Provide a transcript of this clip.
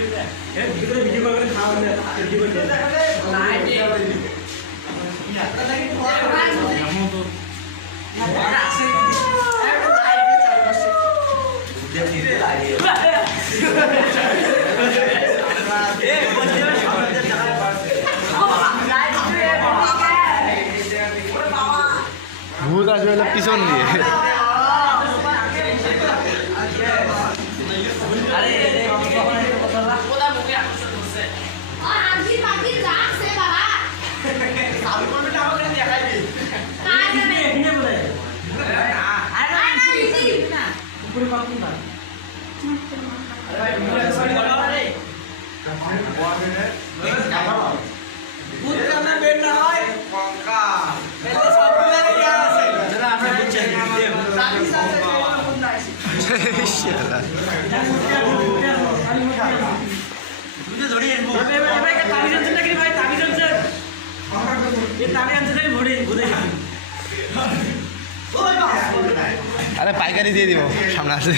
Video করে খাওয়া video করে ভূত আসবে পিছন দিয়ে। আরে পাইকারি দিয়ে দিব সামনে আসে।